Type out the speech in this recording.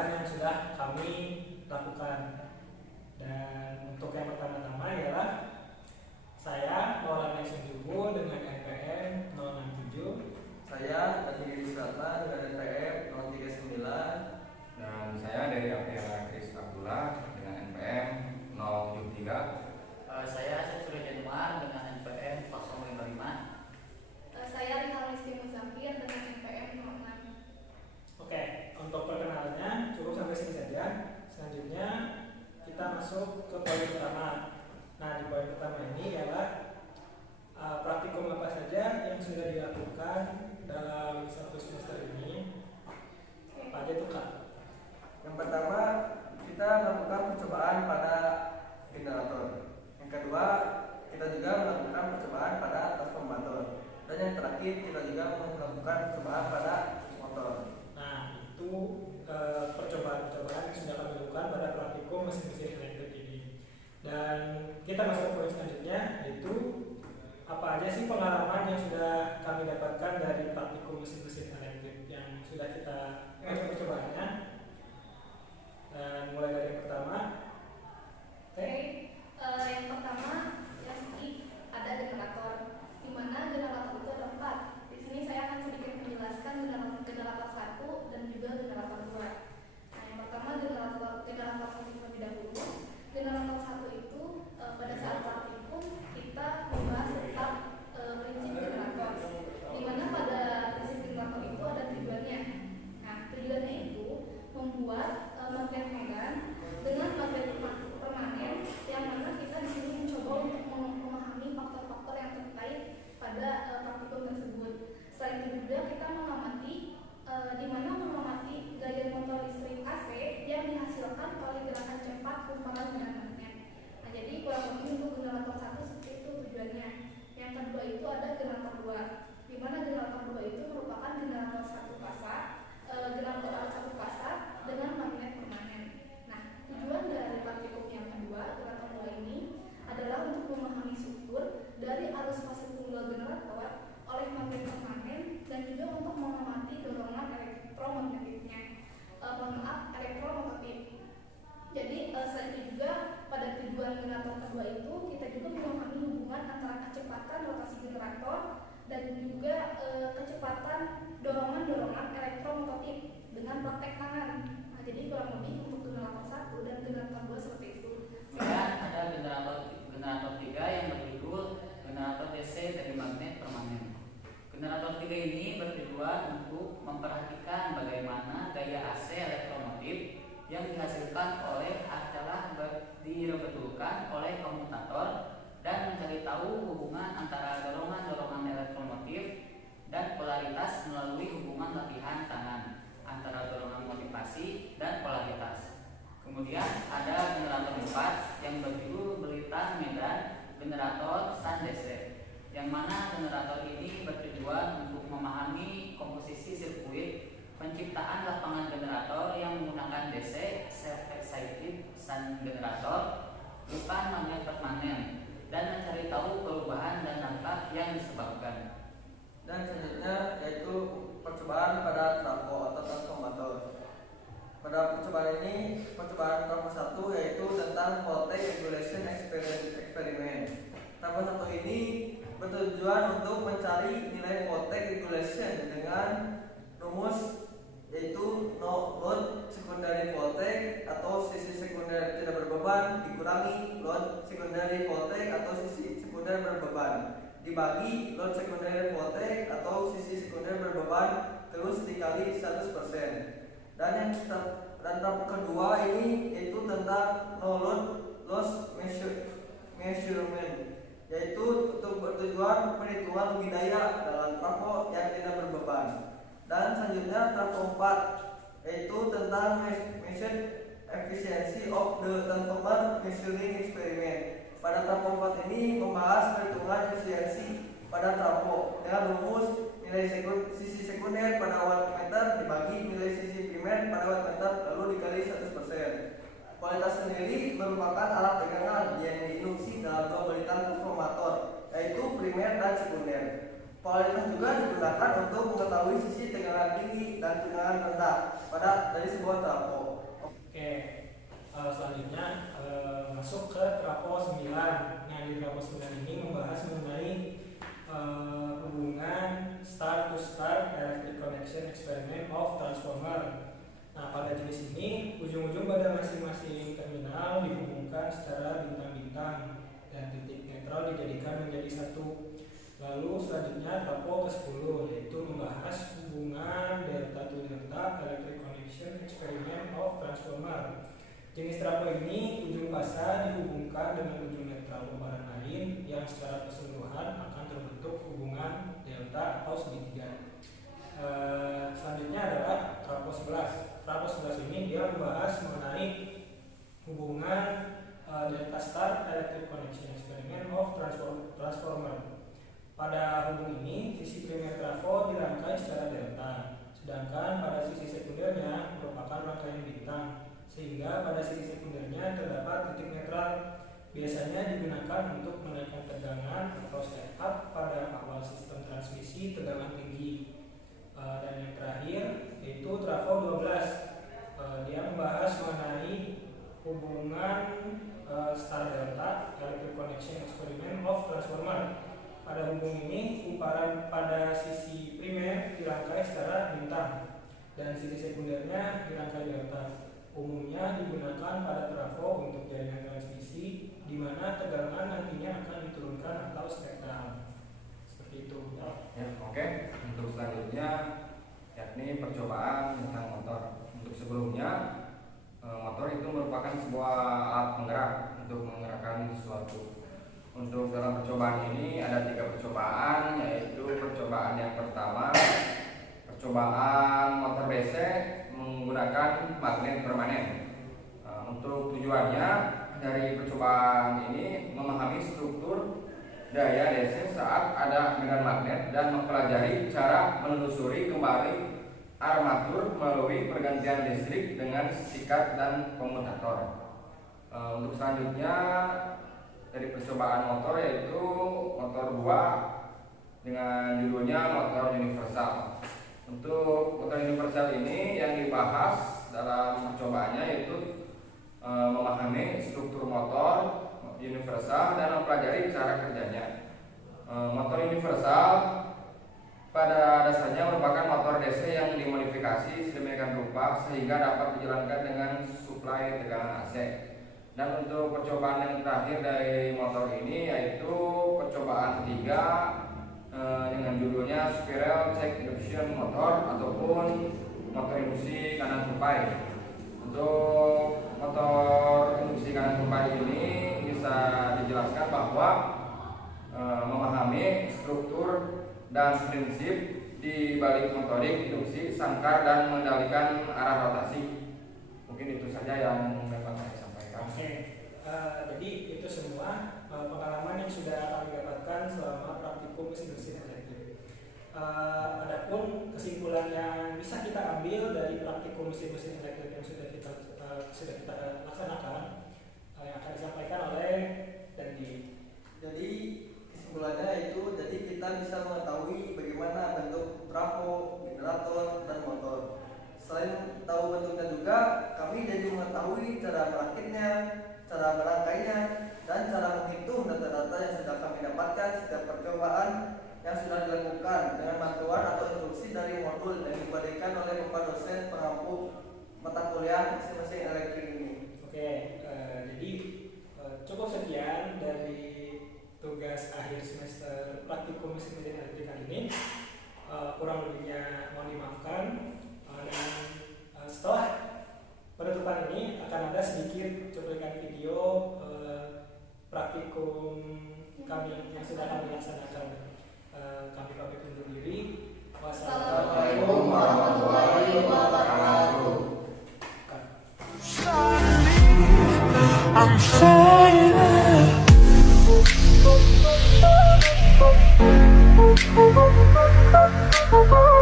percobaan yang sudah kami lakukan. Dan untuk yang pertama-tama ialah saya Maulana Isunjubu dengan NPM 067. Saya Dani Wisata dengan NPM 039. Dan saya dari Apiara Kris Abdullah dengan NPM 073. Saya Surya Januar dengan NPM 055. Saya Rihalesti Muzakir dengan NPM 06. Oke, untuk perkenalannya cukup sampai sini saja. Selanjutnya kita masuk ke poin pertama. Nah, di poin pertama ini ialah praktikum apa saja yang sudah dilakukan dalam satu semester ini. Apa aja tuh, Kak? Yang pertama, kita melakukan percobaan pada generator. Yang kedua, kita juga melakukan percobaan pada transformator. Dan yang terakhir, kita juga melakukan percobaan pada motor. Nah, itu percobaan-percobaan yang sudah kami lakukan pada praktikum mesin-mesin elektrik ini. Dan kita masuk ke poin selanjutnya, yaitu apa aja sih pengalaman yang sudah kami dapatkan dari praktikum mesin-mesin elektrik yang sudah kita percobaannya. Dan mulai dari yang pertama. Yang pertama yang ada generator, di mana generator itu ada 4. Di sini saya akan sedikit menjelaskan generator 1 dan juga generator 2. Nah, yang pertama generator 1 terlebih dahulu. Generator 1 itu pada saat praktikum kita membahas tentang prinsip generator, di mana pada prinsip generator itu ada tujuannya. Nah, tujuannya itu membuat magnet medan dengan magnet permanen, yang mana kita di sini mencoba untuk memahami faktor-faktor yang terkait pada praktikum tersebut. Selain itu juga kita mengamati di mana mengamati gaya motor listrik AC yang dihasilkan oleh gerakan cepat kumparan medan magnet. Nah, jadi kurang lebih untuk generator 1 seperti itu tujuannya. Yang kedua itu ada generator 2, di mana generator 2 itu merupakan generator satu pasar dengan magnet permanen. Nah, tujuan dari praktikum yang kedua, generator 2 ini adalah untuk memahami struktur dari arus fase tunggal generator oleh magnet permanen dan juga untuk mengamati dorongan elektromagnetiknya. Elektromotif. Jadi selain itu juga pada tujuan generator kedua itu kita juga memahami hubungan antara kecepatan rotasi generator dan juga kecepatan dorongan elektromotif dengan praktek tangan. Nah, jadi kurang lebih untuk generator 1 dan generator 2 seperti itu. Dan ada generator 3 yang berjudul generator DC dari magnet permanen. Generator 3 ini bertujuan untuk memperhatikan bagaimana gaya AC elektromotif yang dihasilkan oleh adalah dibetulkan oleh komutator dan mencari tahu hubungan antara dorongan elektromotif dan polaritas melalui hubungan latihan tangan antara dorongan motivasi dan polaritas. Kemudian ada generator 4 yang berjudul belitan medan generator San DC, yang mana generator ini bertujuan untuk memahami komposisi sirkuit penciptaan lapangan generator yang menggunakan DC self-excited Sun generator bukan magnet permanen dan mencari tahu perubahan dan dampak yang disebabkan. Dan selanjutnya yaitu percobaan pada trafo atau transformator. Pada percobaan ini, percobaan trafo 1 yaitu tentang voltage regulation eksperimen. Trafo 1 ini bertujuan untuk mencari nilai voltage regulation dengan rumus yaitu no load secondary voltage atau sisi sekunder tidak berbeban dikurangi load secondary voltage atau sisi sekunder berbeban dibagi load secondary voltage atau sisi sekunder berbeban terus dikali 100%. Dan tahap kedua ini yaitu tentang no load loss measurement, yaitu untuk bertujuan perhitungan lebih daya dalam trafo yang tidak berbeban. Dan selanjutnya tahap 4 yaitu tentang measure efficiency of the transformer measuring experiment. Pada tahap 4 ini membahas perhitungan efisiensi pada trafo dengan rumus nilai sisi sekunder pada wattmeter dibagi nilai sisi primer pada wattmeter lalu dikali 100%. Kualitas sendiri merupakan alat pegangan yang diinduksi dalam dua balikan transformator, yaitu primer dan sekunder. Polaritas juga digunakan untuk mengetahui sisi tegangan tinggi dan tegangan rendah dari sebuah trafo. Oke, selanjutnya masuk ke trafo 9. Nah, di trafo 9 ini membahas mengenai hubungan star to star electric connection experiment of transformer. Nah, pada jenis ini ujung-ujung pada masing-masing terminal dihubungkan secara bintang-bintang dan titik netral dijadikan menjadi satu. Lalu selanjutnya trafo ke-10 yaitu membahas hubungan delta to delta electric connection experiment of transformer. Jenis trafo ini ujung fasa dihubungkan dengan ujung netral pembaran lain yang secara keseluruhan akan terbentuk hubungan delta atau segitiga. Selanjutnya adalah trafo 11. Trafo 11 ini dia membahas mengenai hubungan delta star electric connection experiment of transformer. Pada hubung ini, sisi primer trafo dirangkai secara delta, sedangkan pada sisi sekundernya merupakan rangkaian bintang, sehingga pada sisi sekundernya terdapat titik netral. Biasanya digunakan untuk menaikkan tegangan atau step up pada awal sistem transmisi tegangan tinggi. Dan yang terakhir yaitu trafo 12. Dia membahas mengenai hubungan star delta electric connection experiment of transformer. Pada hubung ini, kumparan pada sisi primer dirangkai secara bintang dan sisi sekundernya dirangkai delta. Umumnya digunakan pada trafo untuk jaringan transmisi di mana tegangan nantinya akan diturunkan atau step down. Seperti itu. Ya, oke. Untuk selanjutnya yakni percobaan tentang motor. Untuk sebelumnya motor itu merupakan sebuah alat penggerak untuk menggerakkan sesuatu. Untuk dalam percobaan ini ada 3 percobaan, yaitu percobaan yang pertama percobaan motor DC menggunakan magnet permanen. Untuk tujuannya dari percobaan ini memahami struktur daya DC saat ada medan magnet dan mempelajari cara menelusuri kembali armatur melalui pergantian listrik dengan sikat dan komutator. Untuk selanjutnya dari percobaan motor yaitu motor 2 dengan judulnya motor universal. Untuk motor universal ini yang dibahas dalam percobaannya yaitu memahami struktur motor universal dan mempelajari cara kerjanya. Motor universal pada dasarnya merupakan motor DC yang dimodifikasi sedemikian rupa sehingga dapat dijalankan dengan suplai tegangan AC. Dan untuk percobaan yang terakhir dari motor ini yaitu percobaan ketiga dengan judulnya spiral check induction motor ataupun motor induksi kanan tupai. Untuk motor induksi kanan tupai ini bisa dijelaskan bahwa memahami struktur dan prinsip di balik motorik induksi, sangkar dan mengendalikan arah rotasi. Mungkin itu saja yang dapat saya sampaikan. Oke, jadi itu semua pengalaman yang sudah kami dapatkan selama praktikum mesin elektrik. Adapun kesimpulan yang bisa kita ambil dari praktikum mesin elektrik yang sudah kita laksanakan yang akan disampaikan oleh Dandi. Jadi kesimpulannya itu, jadi kita bisa mengetahui bagaimana bentuk trafo, generator, dan motor. Selain tahu bentuknya juga, kami jadi mengetahui cara merakitnya, cara merangkainya, dan cara menghitung data-data yang sudah kami dapatkan setiap percobaan yang sudah dilakukan dengan bantuan atau instruksi dari modul yang diberikan oleh Bapak dosen pengampu mata kuliah mesin elektrik ini. Oke, jadi cukup sekian dari tugas akhir semester praktikum mesin elektrik kali ini. Kurang lebihnya mohon dimaafkan. Dan setelah penutupan ini akan ada sedikit cuplikan video praktikum kami yang sudah kami laksanakan. Kami pamit undur diri. Wassalamualaikum warahmatullahi wabarakatuh. I'm falling.